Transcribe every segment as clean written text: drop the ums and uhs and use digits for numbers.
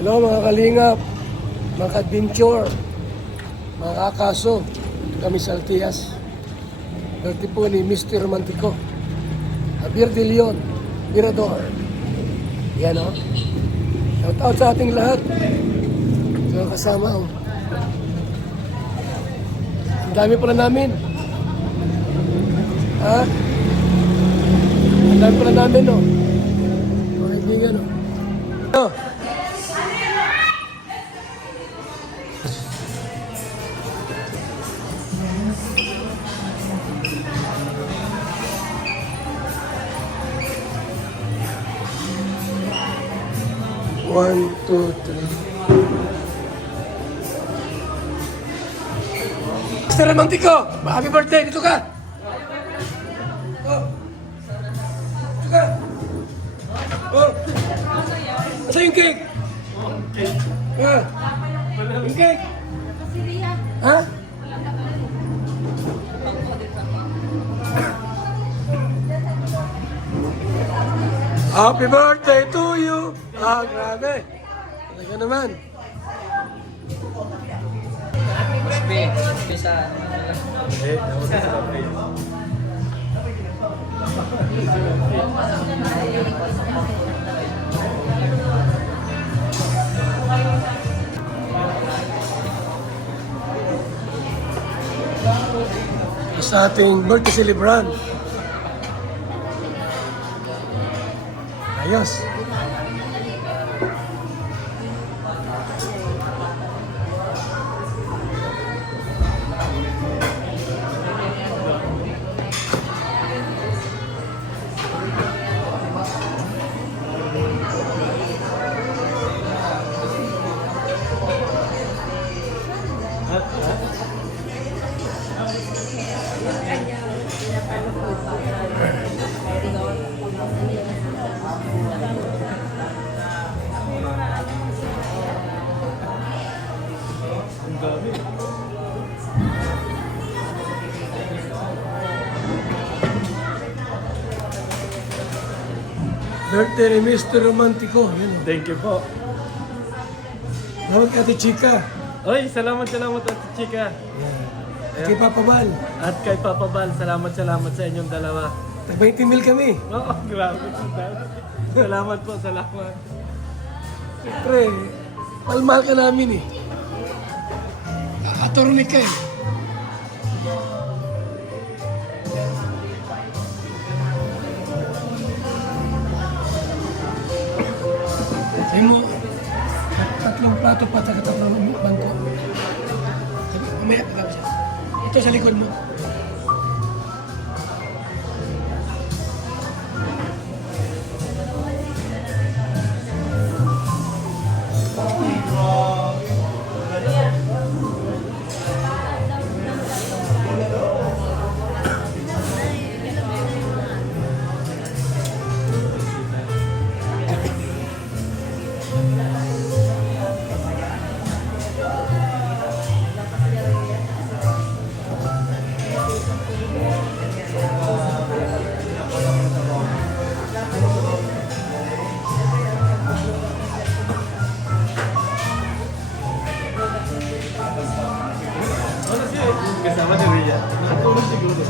Hello mga kalingap, mga adventure, mga kakaso, kami sa Altias. Berti po ni Mr. Romantico, Javier de Leon, Mirador. Yan o. Shout out sa ating lahat. Mga kasama o. Ang dami pala namin. Ha? Ang dami pala namin o. Mga kaibigan o. Ano? One, two, three. Mr. Romantico, happy birthday! Dito ka! Oh. Dito ka! Oh. Asa yung cake? Ah. Yung cake? Ha? Happy birthday to you! Ah, grabe! Talaga naman. Sa ating birthday celebrant. Ayos. Birthday ni Mr. Romantico. Yan. Thank you po. Salamat kay Ate Chika. Oy, salamat Ate Chika. Kay Papa Bal. At kay Papa Bal, salamat sa inyong dalawa. Tag-20 mil kami. Oo, grabe. Salamat po, salamat. Siyempre, palmahal ka namin eh. Attorney ka eh. Sabi mo, tatlong plato pa at tatlong bangko. Sabi, mamaya pagkakasya siya. Ito sa likod mo. Kasama ni Rhea. Natulog siguro.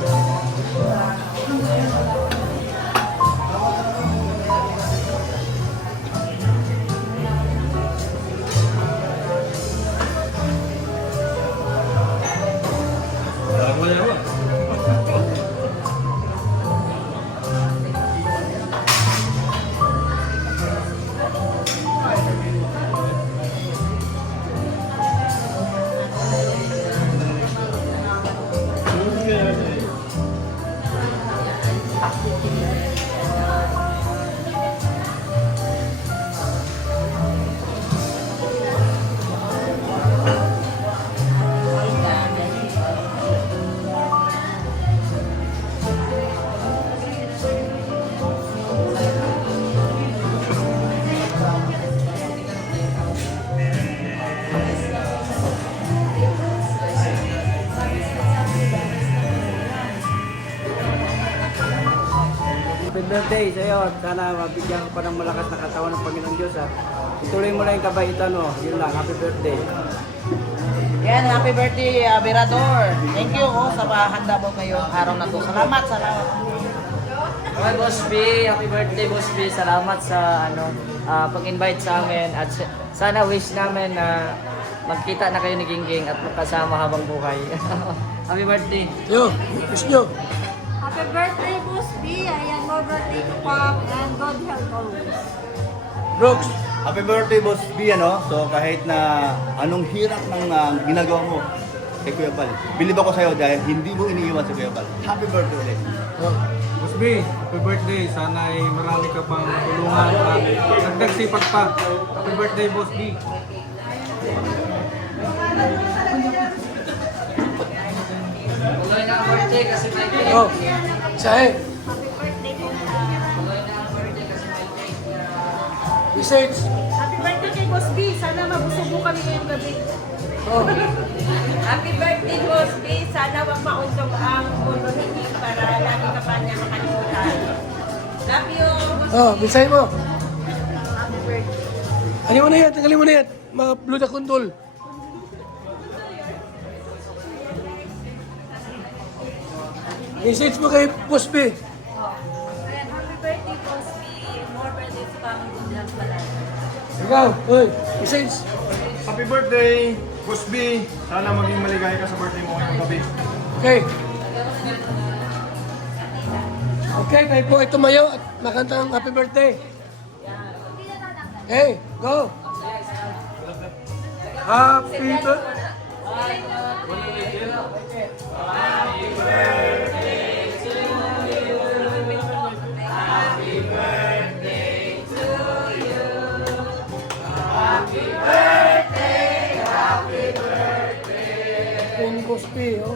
Happy birthday sa iyo. Sana mabigyan ka pa ng malakas na katawan ng Panginoong Diyos. ituloy mo na yung kabaitan mo. Yun lang, happy birthday. Yan, happy birthday, Berador. Thank you sa handa mo ngayong araw na to. Salamat, salamat. Hi Boss B, happy birthday Boss B. Salamat sa pag-invite sa amin at sana wish namin na magkita na kayo ni Gingging at magkasama habang buhay. Happy birthday. Yo, wish nyo. Happy birthday, Boss B. Ayan, more birthday to Pop and God help always. Brooks. Happy birthday, Boss B, ano? So, kahit na anong hirap ng ginagawa mo kay Kuya Bal, bilib ako sa'yo dahil hindi mo iniiwan si Kuya Bal. Happy birthday ulit. Oh. Boss B, happy birthday. Sana ay marami ka pang tulungan at nagdagsipag pa. Happy birthday, Boss B. Tuloy na ang birthday kasi may cake. Oh. Sahe. Happy birthday po. Tuloy na ang birthday kasi may cake. Message. Happy birthday kay Boss B. Sana mabusubo kami ngayong gabi. Oh. Happy birthday, Boss B. Sana wag mauntog ang mundo hindi para lagi ka pa niya makalimutan. Love you. Oh, binsay mo. Happy birthday. Ano mo na yan? Tanggalin mo na yan. Mga blood kundol. Message mo kay Boss B. Ayan, happy birthday, Boss B. More birthday to come. Good luck pala. Ikaw, oy, message. Happy birthday, Boss B. Sana maging maligaya ka sa birthday mo ngayong gabi. Okay. Okay, tayo po ay tumayo at makanta ang happy birthday. Okay, go. Happy birthday. Happy Boss B, oh.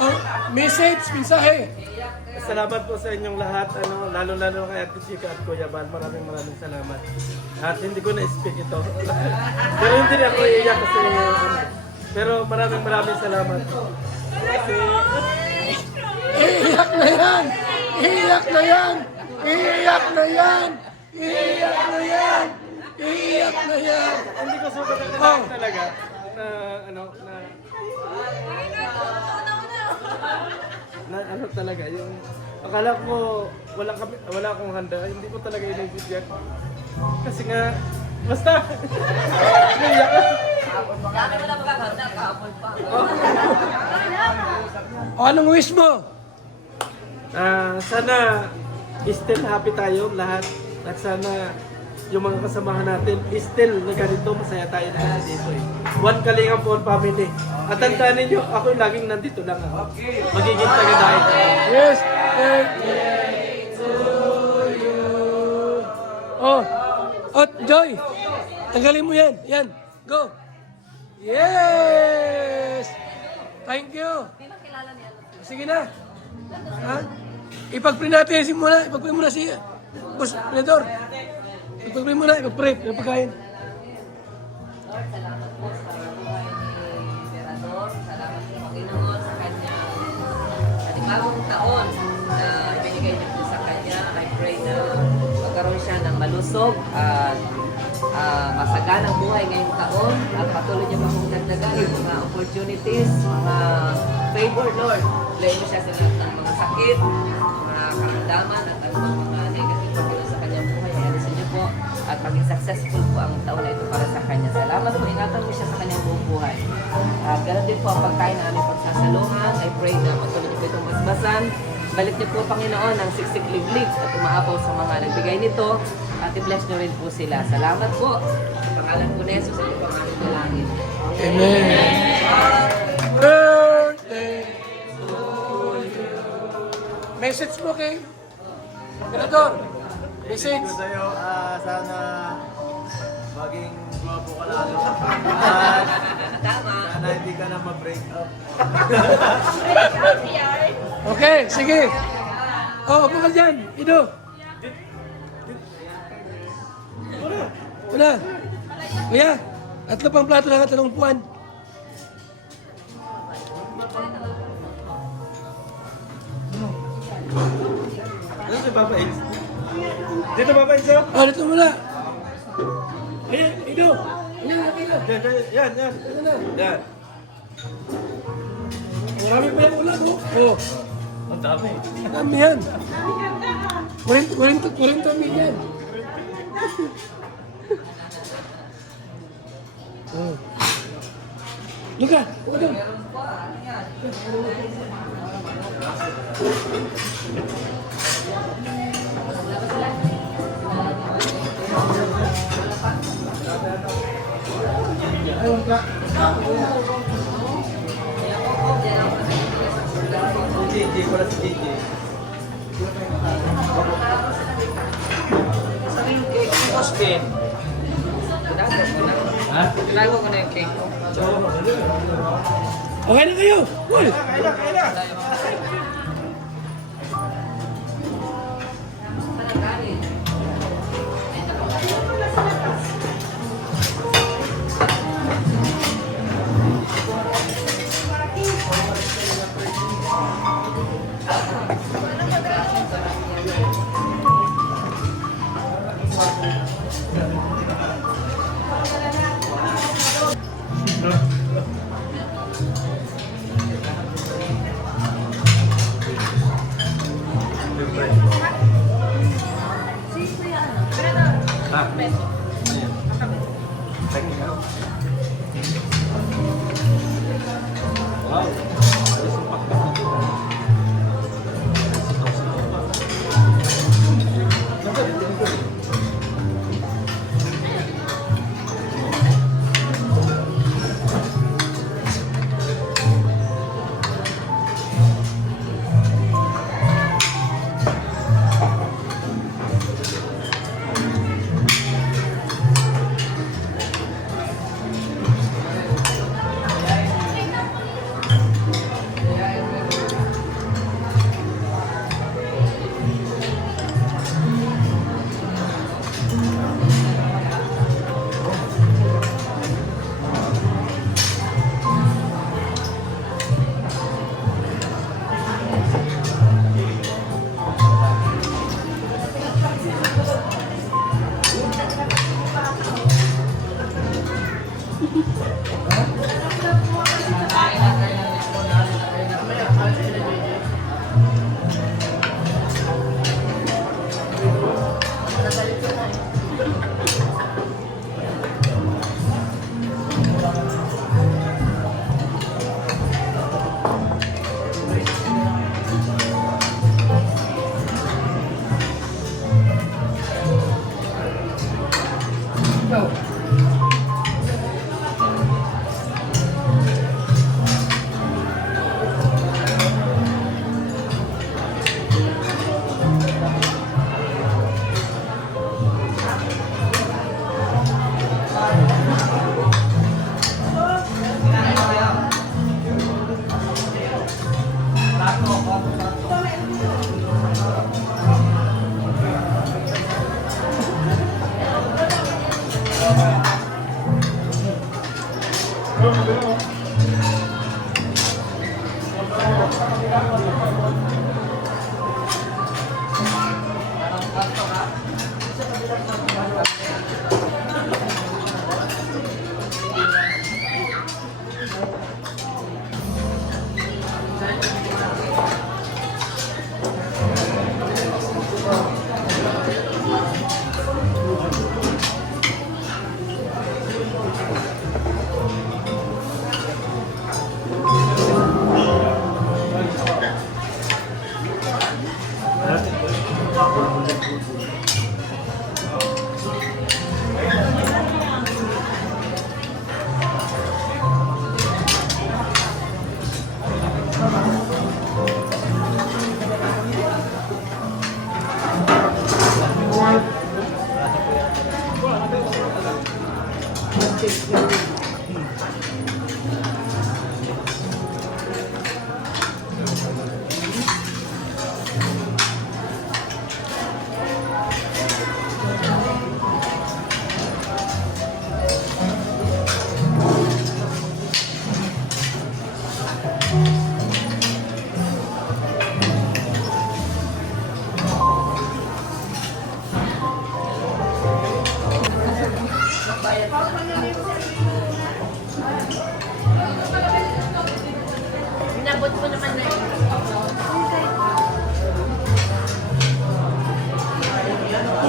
Oh, message, mensahe. Salamat po sa inyong lahat, lalo-lalo kay Ate Chica at Kuya Bal. Maraming salamat. At hindi ko na-speak ito. Pero hindi na ako iiyak kasi pero maraming salamat. Kasi Iiyak na yan! Iiyak na yan! Iiyak na yan! Iiyak na yan! Iiyak na yan! hindi ko sukat Oh. talaga na talaga yung akala ko wala akong handa, hindi ko talaga inisip yan. Kasi nga basta naiyak. O, anong wish mo? Sana still happy tayo lahat at sana yung mga kasamahan natin still na ganito masaya tayo na dito eh. One Kalingap Phone family. At tandaan ninyo, ako yung laging nandito lang ako. Magiging taga-dahil. Yes! Birthday to you! Oh! Oh, Joy! Tanggalin mo yan. Yan. Go! Yes! Thank you! Sige na. Ha? Ipag-pray natin si muna. Ipag-pray muna si Boss Prenador. Ipag-pray muna. Ipag-pray. Ipag-kain. Lord, salamat po sa buhay ni Berador. Salamat po Panginoon sa kanyang panibagong taon na ibinigay niyo po sa kanya. I pray na magkaroon siya ng malusog at masaganang buhay ngayong taon at patuloy niyo pong dagdagan yung mga opportunities, mga favor, Lord. Play mo siya sa lahat ng mga sakit, mga karamdaman at mga negative pagkilo sa kanyang buhay. Ayalisin niyo po at maging successful po ang taon na ito para sa kanya. Salamat po, ingatan mo siya sa kanyang buong buhay. At ganoon din po ang pagkain na aming pagsasalungan. I pray na patuloy po itong basbasan. Balik niyo po, Panginoon, ang siksik liblib at umaapaw sa mga nagbigay nito. At i-bless niyo rin po sila. Salamat po. Sa pangalan po ni Jesus, ito po ang aming dalangin. Amen. Birthday to you. Message mo kay Prenador. Message. Ito sa'yo, sana maging guwapo ka lalo. At Tama. sana hindi ka na ma-break up. Okay, sige. Oh, upo ka dyan. Ido. na. Kuya, tatlo pang plato na nga, 3 buwan. Ano si Papa Ace? Dito Papa Ace, oh. Oh, dito muna. Ayan, ito. Ayan, ayan. Yan. Yan. Marami pa yung ulan, oh. Oh, Ang dami. dami yan. 40 million. Oh. Luka, ulo. JJ, wala si JJ. Sabi yung cake ni Austin. Ha? Tinago ko na yung cake ko. Okay na kayo. Uy. Kaya na.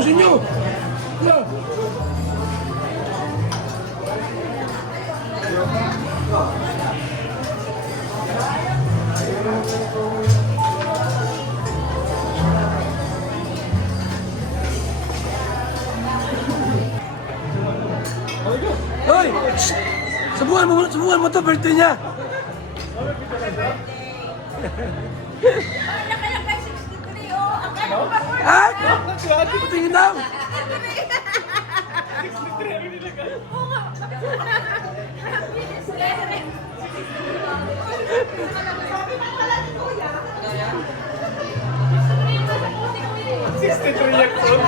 sa inyo. Yeah. Hoy! Subukan mo to, birthday niya. Nakalagay 63, oh. Akala ko ba? Ah! Tingin daw. Oo nga. Happiness letter. Sabi pa pala ni Kuya. 63 years old.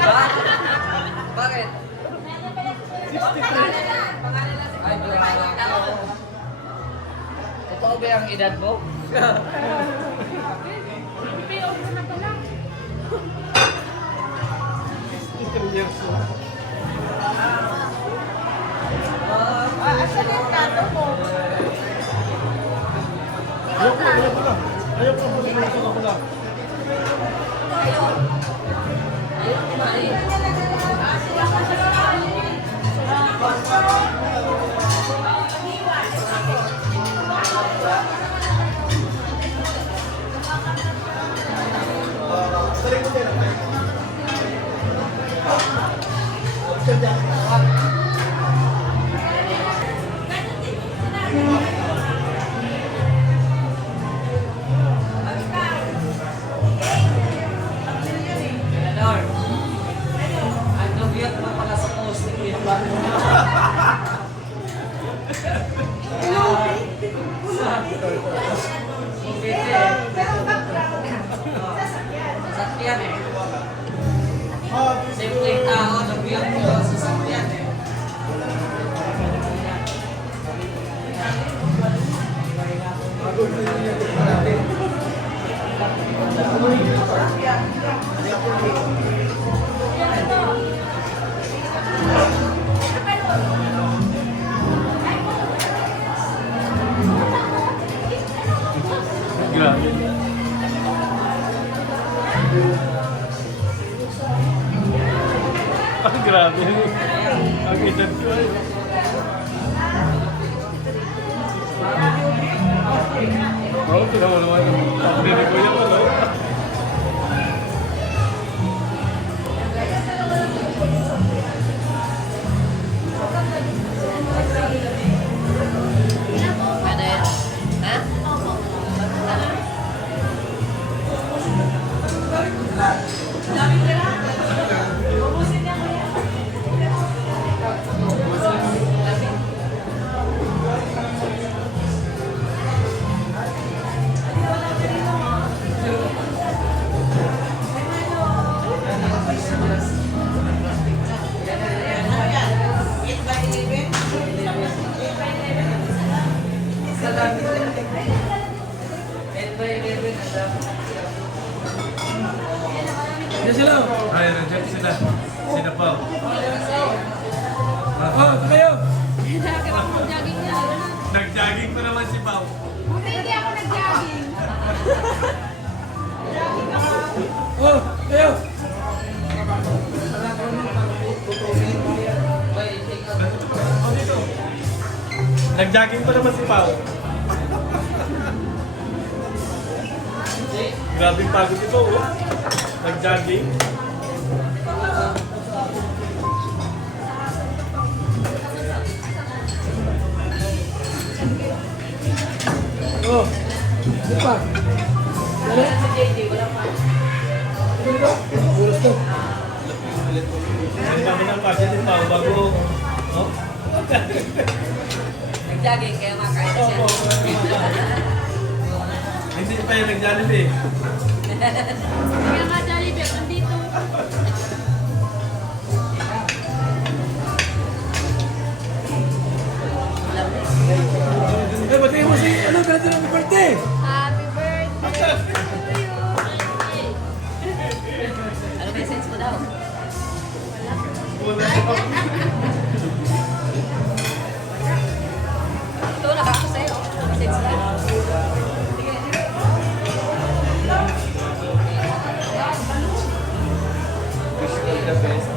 Bakit? Ay, totoo ba yung edad mo? 63 years old. Asan yung plato mo? Eleanor, ang dugyot mo pala sa post ni Kuya Bal. Sasakyan eh. Simpleng tao, dugyot mo sa sasakyan eh. Grabe. Ah, grabe. Ang edad ko ay. Oh, tinawa naman. Ang dinig ko yan, ano? Ano yan? Ha? Yan sila. Ay, nandiyan sila. Sina Pao. Oh, ito kayo. Nag-jogging pa naman si Pao. Hindi ako nag-jogging. Oh, kayo. Nag-jogging pa naman si Pao. Grabe pagod ito, oh. Nag-jogging. Oh. Di pa. Dali. Bulas to. Ang dami ng pasya ni Pao bago. Oh? Nag-jogging kaya makain na siya. Hindi pa yung nag-jollibee. Kaya nga Jollibee, nandito. Eh, batiin mo si, ano, ganito ng birthday. Happy birthday to you. Ano message mo daw? Tulak ako sa'yo. Message mo. Wish you the best.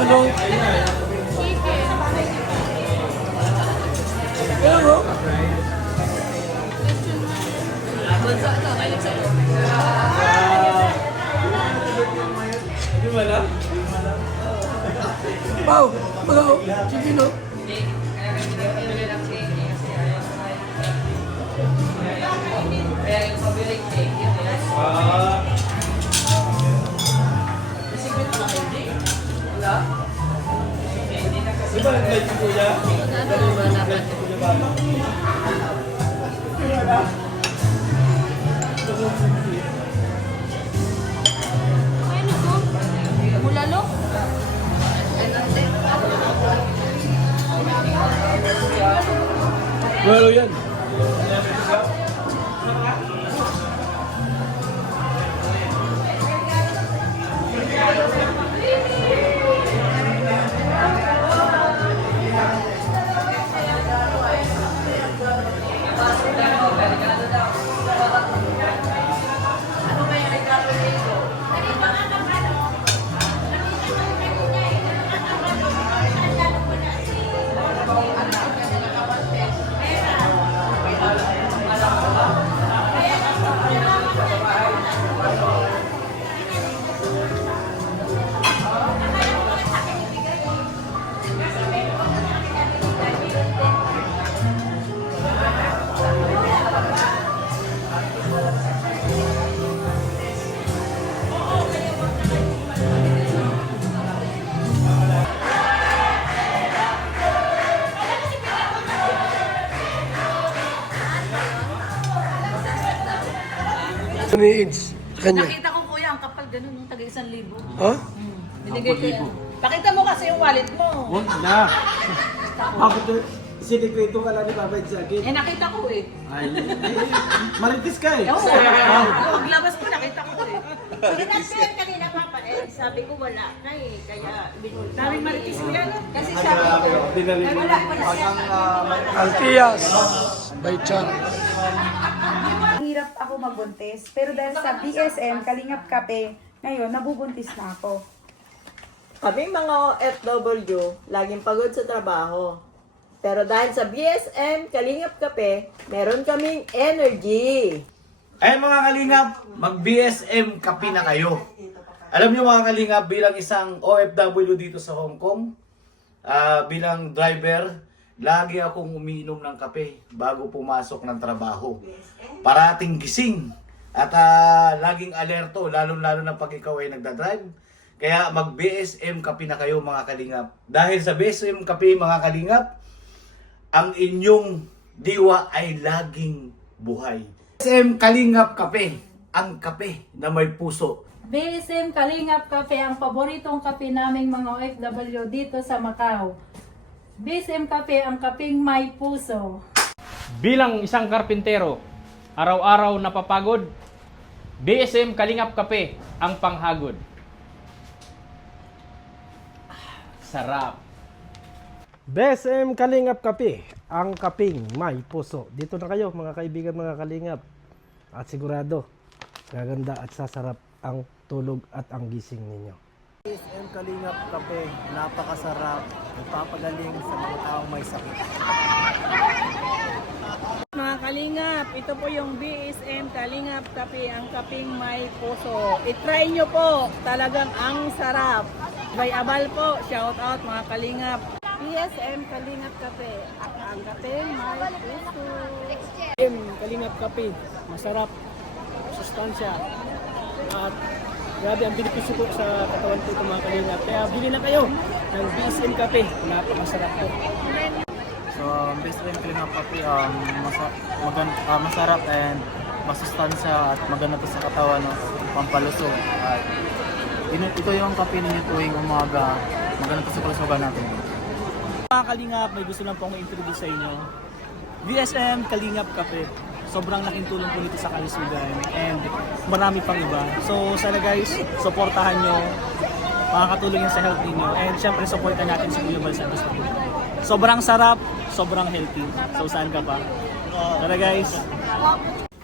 Ano? Pero, Di ba na? Pao, magaw, sige no. Kaya yung pabiling cake, yun yan. Nasigit mo kayo, Jay? Wala? Di ba nag-live si Kuya? Ano ba dapat? Ano to? Mulalo? Well, yan. Ni Ids, sa kanya. Nakita ko kuya, ang kapal ganun, nung taga 1,000. Ha? Binigay ko yan. Pakita mo kasi yung wallet mo. Huwag na. Bakit to? Sinikreto ka lang ni Papa sa akin. Eh nakita ko eh. Ay, maritis ka eh. Oo. Paglabas ko nakita ko eh. Pinag-share kanina papa sabi ko wala ka kaya binulta. Daming maritis ko yan. Kasi sabi ko, ay wala pala siya. Altias, by Chan. Hirap ako magbuntis, pero dahil sa BSM, Kalingap Kape, ngayon, nabubuntis na ako. Kaming mga OFW, laging pagod sa trabaho. Pero dahil sa BSM, Kalingap Kape, meron kaming energy. Ay mga kalingap, mag-BSM kape na kayo. Alam niyo mga kalingap, bilang isang OFW dito sa Hong Kong, bilang driver, lagi akong umiinom ng kape bago pumasok ng trabaho. Parating gising at laging alerto, lalo-lalo na pag ikaw ay nagdadrive. Kaya mag-BSM kape na kayo mga kalingap. Dahil sa BSM kape mga kalingap, ang inyong diwa ay laging buhay. BSM Kalingap Kape, ang kape na may puso. BSM Kalingap Kape, ang paboritong kape naming mga OFW dito sa Macau. BSM Kape, ang kapeng may puso. Bilang isang karpintero, araw-araw napapagod, BSM Kalingap Kape, ang panghagod. Sarap. BSM Kalingap Kape, ang kaping may puso. Dito na kayo mga kaibigan, mga kalingap. At sigurado, gaganda at sasarap ang tulog at ang gising ninyo. BSM Kalingap Kape, napakasarap. Nagpapagaling sa mga taong may sakit. Mga Kalingap, ito po yung BSM Kalingap Kape, ang kapeng may puso. I-try nyo po, talagang ang sarap. Bay Abal po, shout out mga Kalingap. BSM Kalingap Kape, ang kapeng may puso. BSM Kalingap Kape, masarap, sustansya, at grabe ang benepisyo po sa katawan po ito mga Kalingap. Kaya bili na kayo ng BSM Kape, napakasarap po. So, BSM Kalingap Kape, masarap and masustansya at maganda to sa katawan, no? Pampalusog. At ito yung kape ninyo tuwing umaga, maganda to sa kalusugan natin. Mga kalingap, may gusto lang po akong introduce sa inyo. BSM Kalingap Kape. Sobrang laking tulong po nito sa kalusugan and marami pang iba. So sana guys, supportahan nyo. Makakatulong yan sa health ninyo. And syempre, supportan natin si Kuya Bal Santos. Sobrang sarap, sobrang healthy. So saan ka pa? Tara guys!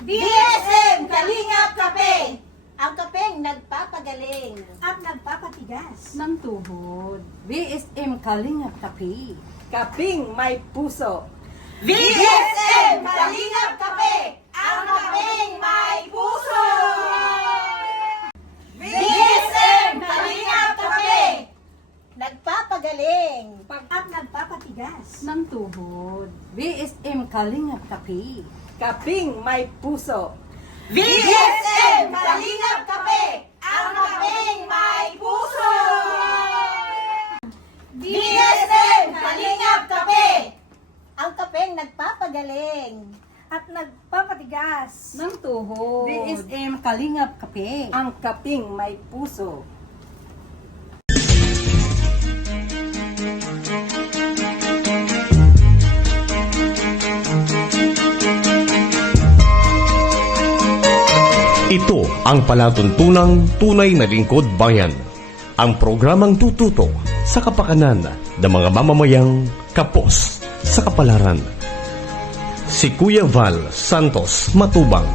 BSM Kalingap Kape! Ang kapeng nagpapagaling at nagpapagaling. nagpapatigas ng tuhod. BSM Kalingap Kape. Kaping may puso. BSM Kalingap Kape, ang kaping may puso! BSM Kalingap Kape, nagpapagaling. at nagpapatigas Ng tuhod. BSM Kalingap Kape. Kaping may puso. BSM Kalingap Kape, ang kaping may puso! BSM Kalingap Kape, ang kapeng nagpapagaling. at nagpapatigas Ng tuhod. BSM Kalingap Kape. Ang kaping may puso. Ito ang palatuntunang tunay na lingkod bayan. Ang programang tututo sa kapakanan ng mga mamamayang kapos sa kapalaran. Si Kuya Val Santos Matubang,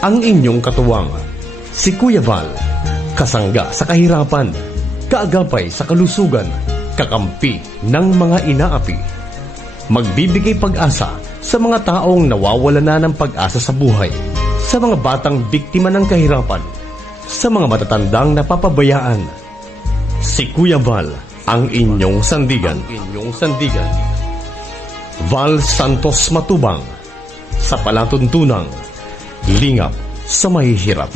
ang inyong katuwang. Si Kuya Val, kasangga sa kahirapan, kaagapay sa kalusugan, kakampi ng mga inaapi. Magbibigay pag-asa sa mga taong nawawala na ng pag-asa sa buhay, sa mga batang biktima ng kahirapan, sa mga matatandang napapabayaan. Si Kuya Val, ang inyong sandigan. Val Santos Matubang, sa palatuntunang lingap sa mahihirap.